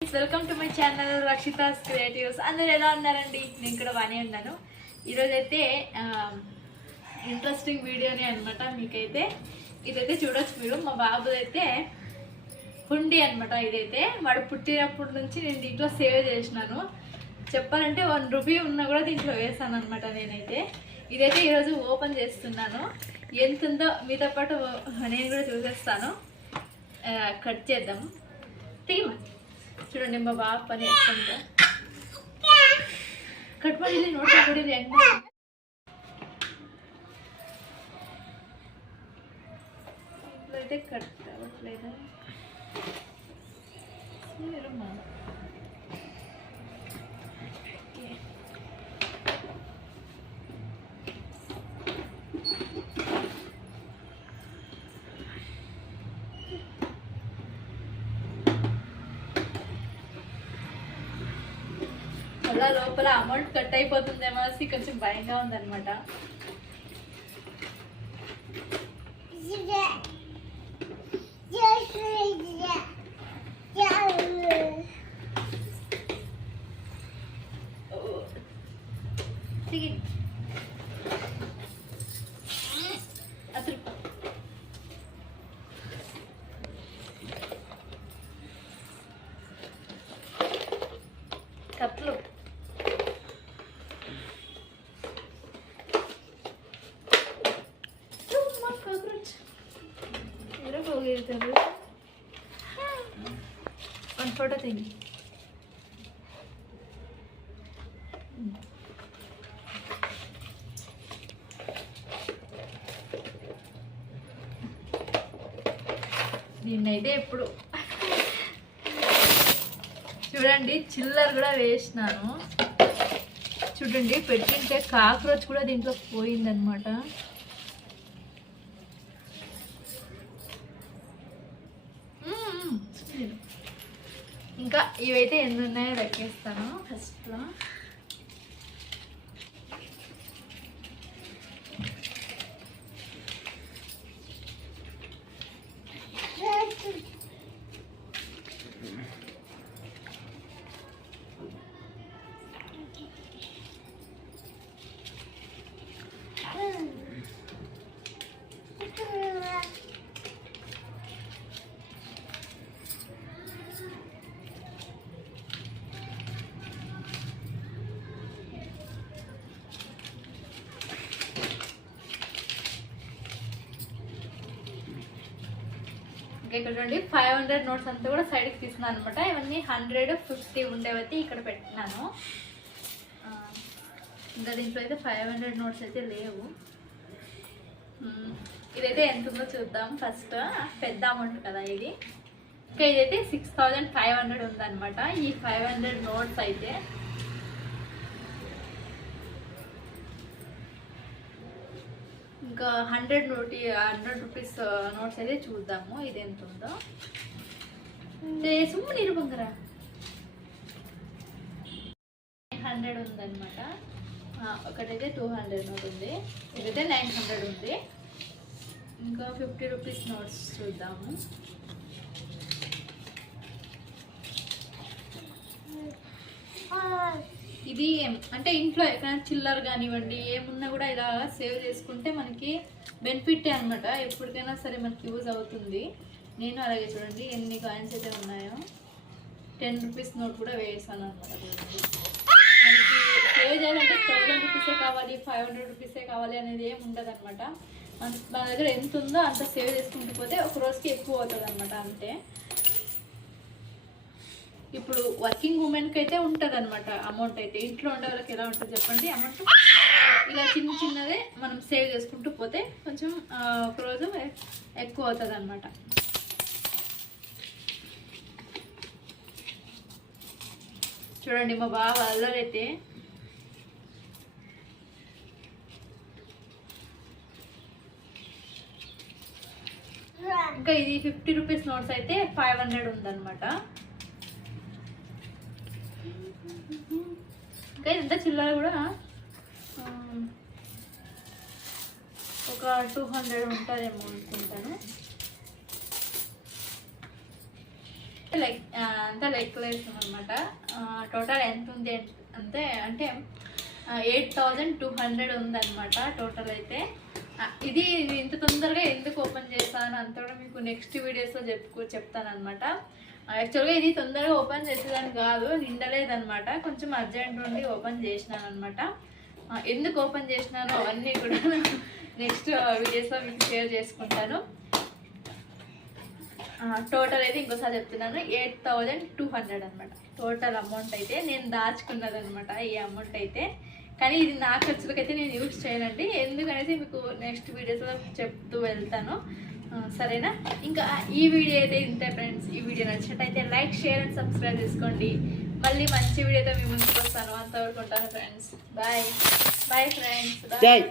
Welcome to my channel Rakshita's creatives. అందరూ ఎలా ఉన్నారండి? నేను కూడా బాగానే ఉన్నాను. ఈరోజైతే ఇంట్రెస్టింగ్ వీడియోనే అనమాట. మీకైతే ఇదైతే చూడొచ్చు మీరు. మా బాబు అయితే హుండీ అనమాట. ఇదైతే వాడు పుట్టినప్పటి నుంచి నేను దీంట్లో సేవ్ చేసినాను. చెప్పాలంటే ₹1 ఉన్నా కూడా దీంట్లో వేసాను అనమాట నేనైతే. ఇదైతే ఈరోజు ఓపెన్ చేస్తున్నాను. ఎంత ఉందో మీతో పాటు నేను కూడా చూసేస్తాను. కట్ చేద్దాం. తీమ చూడండి మా బాబు పని వేసుకుంటా కట్ పడి నోట్ పడి అయితే కట్ అవ్వట్లేదా? అలా లోపల అమౌంట్ కట్ అయిపోతుందేమో అని కొంచెం భయంగా ఉందన్నమాట. కట్లు ಒಂದು ಫೋಟೋ ತೆಗಿ. దీన్నైతే ఎప్పుడు చూడండి చిల్లర కూడా వేసినాను. చూడండి పెట్టింటే కాక్రోచ్ కూడా దీంట్లో పోయిందనమాట. ఇంకా ఇవైతే ఎన్ని ఉన్నాయో లెక్కేస్తాను ఫస్ట్లో. ఇక్కడ చూడండి 500 నోట్స్ అంతా కూడా సైడ్కి తీసుకున్నాను అనమాట. ఇవన్నీ 150 ఉండేవైతే ఇక్కడ పెట్టినాను. ఇంకా దీంట్లో అయితే 500 నోట్స్ అయితే లేవు. ఇదైతే ఎంత ఉందో చూద్దాం ఫస్ట్. పెద్ద అమౌంట్ కదా ఇది. ఇంకా ఇదైతే 6500 ఉందన్నమాట ఈ 500 నోట్స్ అయితే. ఇంకా 100 రూపీస్ నోట్స్ అయితే చూద్దాము ఇది ఎంత ఉందో. సుమ్ము నిరుబంగరా 100 ఉందన్నమాట. ఒకటైతే 200 నోట్ ఉంది. ఇదైతే 900 ఉంది. ఇంకా 50 రూపీస్ నోట్స్ చూద్దాము. ఇది అంటే ఇంట్లో ఎక్కడైనా చిల్లర కానివ్వండి ఏమున్నా కూడా ఇలా సేవ్ చేసుకుంటే మనకి బెనిఫిట్ అనమాట. ఎప్పటికైనా సరే మనకి యూజ్ అవుతుంది. నేను అలాగే చూడండి ఎన్ని కాయిన్స్ అయితే ఉన్నాయో. 10 రూపీస్ నోట్ కూడా వేసాను అనమాట. మనకి సేవ్ చేయాలంటే 1000 రూపీసే కావాలి 500 రూపీసే కావాలి అనేది ఏమి ఉండదు అనమాట. మన దగ్గర ఎంత ఉందో అంత సేవ్ చేసుకుంటూ పోతే ఒక రోజుకి ఎక్కువ అవుతుంది అనమాట. అంతే. ఇప్పుడు వర్కింగ్ ఉమెన్కి అయితే ఉంటుంది అనమాట అమౌంట్ అయితే. ఇంట్లో ఉండే వాళ్ళకి ఎలా ఉంటుంది చెప్పండి అమౌంట్. ఇలా చిన్నదే మనం సేవ్ చేసుకుంటూ పోతే కొంచెం ఒకరోజు ఎక్కువ అవుతుంది అనమాట. చూడండి మా బావ అల్లరైతే ఇంకా ఇది 50 రూపీస్ నోట్స్ అయితే 500 ఉందన్నమాట. ఇంకా ఇదంతా చిల్లర కూడా ఒక 200 ఉంటుందేమో అనుకుంటాను. అంతా లెక్కలేసాం అనమాట. టోటల్ ఎంత ఉంది అంతే అంటే 8,200 ఉందన్నమాట టోటల్ అయితే. ఇది ఇంత తొందరగా ఎందుకు ఓపెన్ చేస్తాను అంత కూడా మీకు నెక్స్ట్ వీడియోస్లో చెప్తాను అనమాట. యాక్చువల్గా ఇది తొందరగా ఓపెన్ చేసేదాన్ని కాదు, నిండలేదన్నమాట, కొంచెం అర్జెంట్ ఉండి ఓపెన్ చేసినాను అనమాట. ఎందుకు ఓపెన్ చేసినానో అవన్నీ కూడా నెక్స్ట్ వీడియోస్లో మీకు షేర్ చేసుకుంటాను. టోటల్ అయితే ఇంకోసారి చెప్తున్నాను 8,200 అనమాట టోటల్ అమౌంట్ అయితే. నేను దాచుకున్నది అనమాట ఈ అమౌంట్ అయితే. కానీ ఇది నా ఖర్చులకైతే నేను యూజ్ చేయనండి, ఎందుకనేసి మీకు నెక్స్ట్ వీడియోస్లో చెప్తూ వెళ్తాను. సరేనా? ఇంకా ఈ వీడియో అయితే ఇంతే ఫ్రెండ్స్. ఈ వీడియో నచ్చినట్టయితే లైక్, షేర్ అండ్ సబ్స్క్రైబ్ చేసుకోండి. మళ్ళీ మంచి వీడియోతో మీ ముందుకు వస్తాను. అంతవరకు ఉంటాను friends. Bye bye friends. Bye.